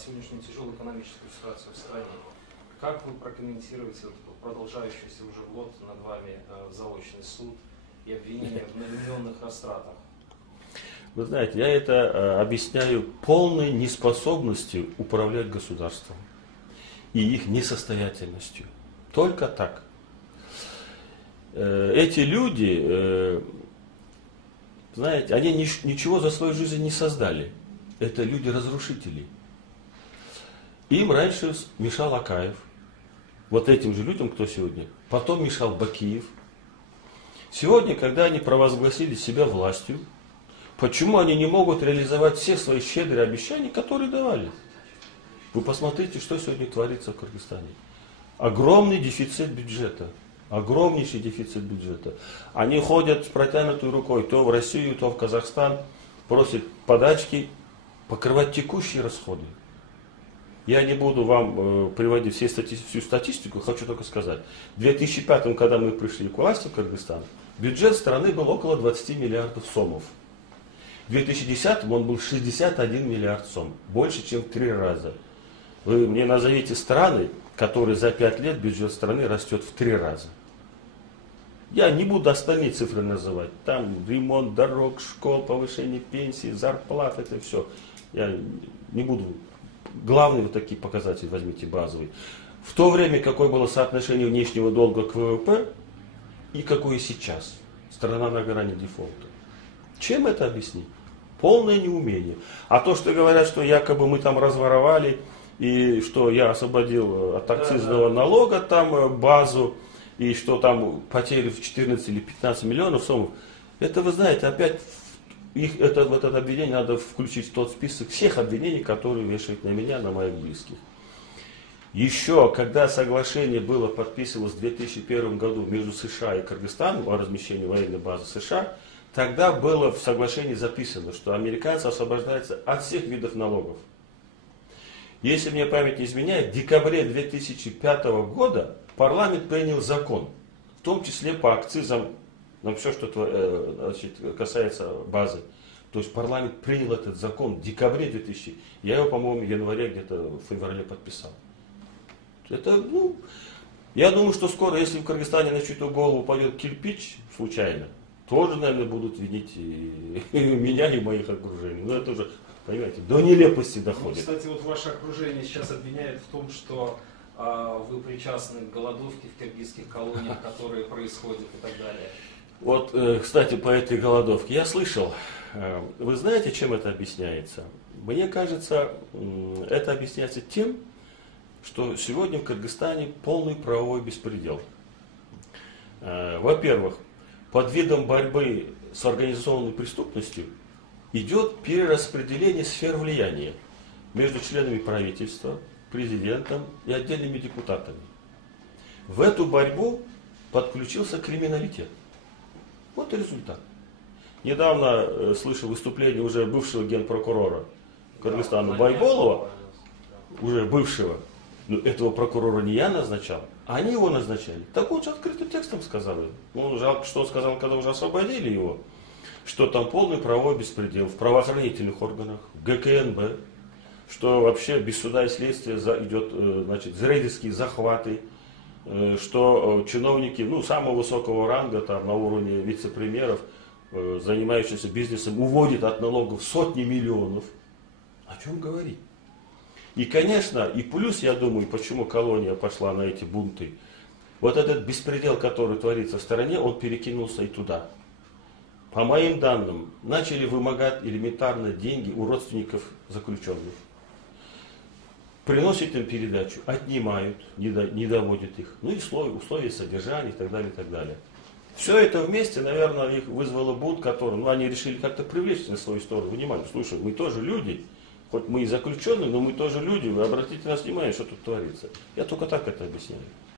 сегодняшнюю тяжелую экономическую ситуацию в стране. Как вы прокомментируете продолжающийся уже год над вами заочный суд и обвинения в миллионных растратах? Вы знаете, я это объясняю полной неспособностью управлять государством и их несостоятельностью. Только так. Эти люди, знаете, они ничего за свою жизнь не создали. Это люди-разрушители. Им раньше мешал Акаев. Вот этим же людям, кто сегодня. Потом мешал Бакиев. Сегодня, когда они провозгласили себя властью, почему они не могут реализовать все свои щедрые обещания, которые давали? Вы посмотрите, что сегодня творится в Кыргызстане. Огромный дефицит бюджета. Огромнейший дефицит бюджета. Они ходят с протянутой рукой то в Россию, то в Казахстан, просят подачки, покрывать текущие расходы. Я не буду вам приводить всю статистику, хочу только сказать. В 2005, когда мы пришли к власти в Кыргызстан, бюджет страны был около 20 миллиардов сомов. В 2010 он был 61 миллиард сом, больше, чем в 3 раза. Вы мне назовите страны, которые за 5 лет бюджет страны растет в 3 раза. Я не буду остальные цифры называть. Там ремонт дорог, школ, повышение пенсий, зарплат, это все. Я не буду. Главные вот такие показатели возьмите базовые. В то время, какое было соотношение внешнего долга к ВВП и какое сейчас. Страна на грани дефолта. Чем это объяснить? Полное неумение. А то, что говорят, что якобы мы там разворовали, и что я освободил от акцизного налога там базу, и что там потери в 14 или 15 миллионов сомов, это вы знаете, опять в это обвинение надо включить в тот список всех обвинений, которые вешают на меня, на моих близких. Еще, когда соглашение было подписано в 2001 году между США и Кыргызстаном о размещении военной базы США, тогда было в соглашении записано, что американцы освобождаются от всех видов налогов. Если мне память не изменяет, в декабре 2005 года парламент принял закон, в том числе по акцизам на все, что касается базы. То есть парламент принял этот закон в декабре 2000. Я его, по-моему, в январе, где-то в феврале подписал. Это, я думаю, что скоро, если в Кыргызстане на чью-то голову упадет кирпич случайно, тоже, наверное, будут винить и меня, и моих окружений. Но это уже, понимаете, до нелепости доходит. Кстати, вот ваше окружение сейчас обвиняет в том, что вы причастны к голодовке в киргизских колониях, которые происходят и так далее. Вот, кстати, по этой голодовке. Я слышал, вы знаете, чем это объясняется? Мне кажется, это объясняется тем, что сегодня в Кыргызстане полный правовой беспредел. Во-первых, под видом борьбы с организованной преступностью идет перераспределение сфер влияния между членами правительства, президентом и отдельными депутатами. В эту борьбу подключился криминалитет. Вот и результат. Недавно слышал выступление уже бывшего генпрокурора Кыргызстана Байболова, уже бывшего. Но этого прокурора не я назначал, а они его назначали. Так он же открытым текстом сказал им. Он жалко, что сказал, когда уже освободили его, что там полный правовой беспредел в правоохранительных органах, в ГКНБ, что вообще без суда и следствия идет, значит, зрейдерские захваты, что чиновники, самого высокого ранга, там, на уровне вице-премьеров, занимающиеся бизнесом, уводят от налогов сотни миллионов. О чем говорить? И, конечно, и плюс, я думаю, почему колония пошла на эти бунты, вот этот беспредел, который творится в стране, он перекинулся и туда. По моим данным, начали вымогать элементарно деньги у родственников заключенных. Приносят им передачу, отнимают, не доводят их. Ну и условия содержания и так далее, и так далее. Все это вместе, наверное, их вызвало бунт, который, они решили как-то привлечь на свою сторону внимание. Слушай, мы тоже люди, хоть мы и заключенные, но мы тоже люди, вы обратите на нас внимание, что тут творится. Я только так это объясняю.